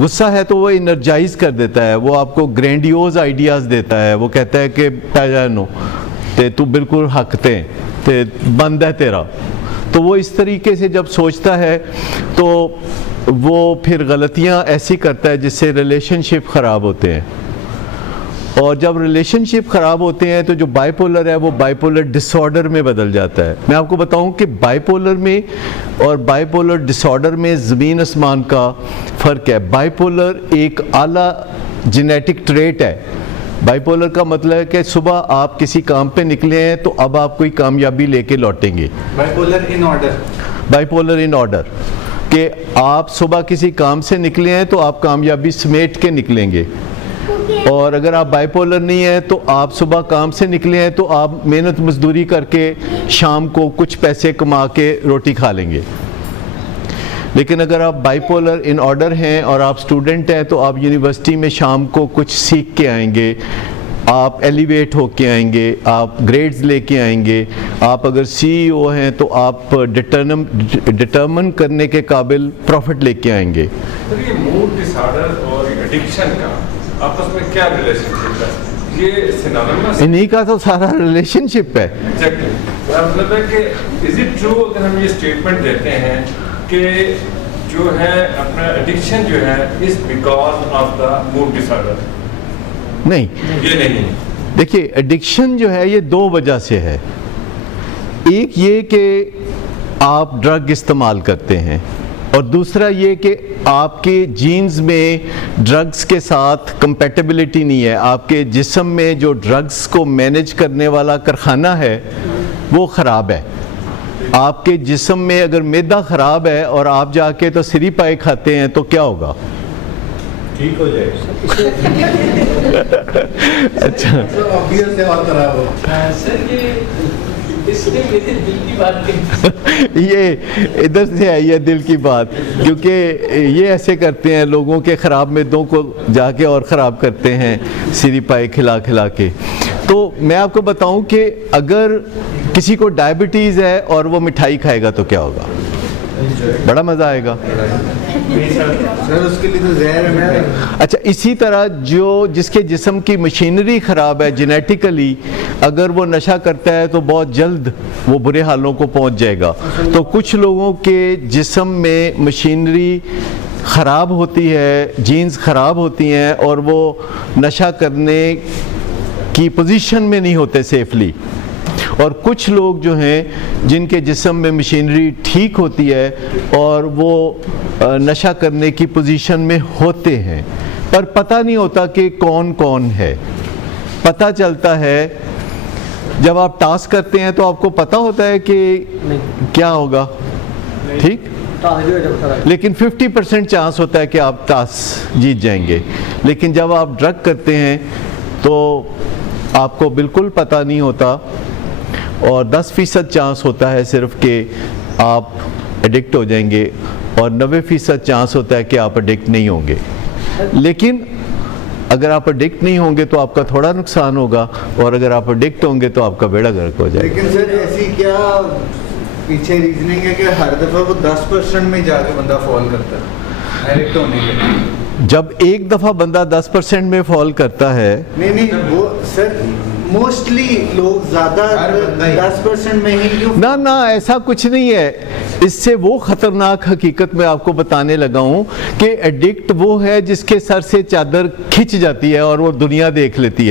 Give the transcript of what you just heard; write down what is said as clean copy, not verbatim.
غصہ ہے تو وہ انرجائز کر دیتا ہے، وہ آپ کو گرینڈیوز آئیڈیاز دیتا ہے، وہ کہتا ہے کہ پیجانو تے تو بالکل حق تے بند ہے تیرا. تو وہ اس طریقے سے جب سوچتا ہے تو وہ پھر غلطیاں ایسی کرتا ہے جس سے ریلیشن شپ خراب ہوتے ہیں. اور جب ریلیشن شپ خراب ہوتے ہیں تو جو بائی پولر ہے وہ بائی پولر ڈس آرڈر میں بدل جاتا ہے. میں آپ کو بتاؤں کہ بائی پولر میں اور بائی پولر ڈس آرڈر میں زمین آسمان کا فرق ہے. بائی پولر ایک اعلیٰ جینیٹک ٹریٹ ہے. بائی پولر کا مطلب ہے کہ صبح آپ کسی کام پہ نکلے ہیں تو اب آپ کوئی کامیابی لے کے لوٹیں گے. By polar in order, by polar in order کہ آپ صبح کسی کام سے نکلے ہیں تو آپ کامیابی سمیٹ کے نکلیں گے. اور اگر آپ بائی پولر نہیں ہیں تو آپ صبح کام سے نکلے ہیں تو آپ محنت مزدوری کر کے شام کو کچھ پیسے کما کے روٹی کھا لیں گے. لیکن اگر آپ بائی پولر ان آرڈر ہیں اور آپ سٹوڈنٹ ہیں تو آپ یونیورسٹی میں شام کو کچھ سیکھ کے آئیں گے، آپ ایلیویٹ ہو کے آئیں گے، آپ گریڈز لے کے آئیں گے. آپ اگر سی ای او ہیں تو آپ ڈٹرمن کرنے کے قابل پروفٹ لے کے آئیں گے. سر یہ موڈ ڈس آرڈر اور ایڈکشن کا آپس میں کیا ریلیشن شپ ہے؟ یہ سینونیمس انہی کا تو سارا ریلیشن شپ ہے. ایگزیکٹلی مطلب ہے کہ از اٹ ٹرو اگر ہم یہ اسٹیٹمنٹ دیتے ہیں کہ جو ہے اپنا ایڈکشن جو ہے is because of the mood disorder? نہیں، یہ نہیں. دیکھیے ایڈکشن جو ہے یہ دو وجہ سے ہے. ایک یہ کہ آپ ڈرگ استعمال کرتے ہیں، اور دوسرا یہ کہ آپ کے جینز میں ڈرگز کے ساتھ کمپیٹیبلٹی نہیں ہے. آپ کے جسم میں جو ڈرگز کو مینیج کرنے والا کارخانہ ہے وہ خراب ہے. آپ کے جسم میں اگر معدہ خراب ہے اور آپ جا کے تو سری پائے کھاتے ہیں تو کیا ہوگا؟ ٹھیک ہو جائے. اچھا یہ ادھر سے آئی ہے دل کی بات، کیونکہ یہ ایسے کرتے ہیں لوگوں کے خراب معدوں کو جا کے اور خراب کرتے ہیں سری پائے کھلا کھلا کے. تو میں آپ کو بتاؤں کہ اگر کسی کو ڈائبٹیز ہے اور وہ مٹھائی کھائے گا تو کیا ہوگا؟ بڑا مزہ آئے گا. اچھا اسی طرح جس کے جسم کی مشینری خراب ہے جینیٹیکلی، اگر وہ نشہ کرتا ہے تو بہت جلد وہ برے حالوں کو پہنچ جائے گا. تو کچھ لوگوں کے جسم میں مشینری خراب ہوتی ہے، جینز خراب ہوتی ہیں اور وہ نشہ کرنے کی پوزیشن میں نہیں ہوتے سیفلی. اور کچھ لوگ جو ہیں جن کے جسم میں مشینری ٹھیک ہوتی ہے اور وہ نشہ کرنے کی پوزیشن میں ہوتے ہیں، پر پتہ نہیں ہوتا کہ کون کون ہے. پتہ چلتا ہے جب آپ ٹاس کرتے ہیں تو آپ کو پتہ ہوتا ہے کہ کیا ہوگا، ٹھیک، لیکن 50% چانس ہوتا ہے کہ آپ ٹاس جیت جائیں گے. لیکن جب آپ ڈرگ کرتے ہیں تو آپ کو بالکل پتہ نہیں ہوتا، اور 10% چانس ہوتا ہے صرف کہ آپ ایڈکٹ ہو جائیں گے، اور 90% چانس ہوتا ہے کہ آپ ایڈکٹ نہیں ہوں گے. لیکن اگر آپ ایڈکٹ نہیں ہوں گے تو آپ کا تھوڑا نقصان ہوگا، اور اگر آپ ایڈکٹ ہوں گے تو آپ کا بیڑا غرق ہو جائے گا. لیکن سر ایسی کیا پیچھے ریزننگ ہے کہ ہر دفعہ وہ 10% میں جا کے بندہ فال کرتا ہے ایڈکٹ ہونے کے؟ جب ایک دفعہ بندہ 10% میں فال کرتا ہے، نہیں وہ سر موسٹلی لوگ زیادہ 10% میں ہی کیوں؟ نہ ایسا کچھ نہیں ہے. اس سے وہ خطرناک حقیقت میں آپ کو بتانے لگا ہوں کہ ایڈکٹ وہ ہے جس کے سر سے چادر کھنچ جاتی ہے اور وہ دنیا دیکھ لیتی ہے.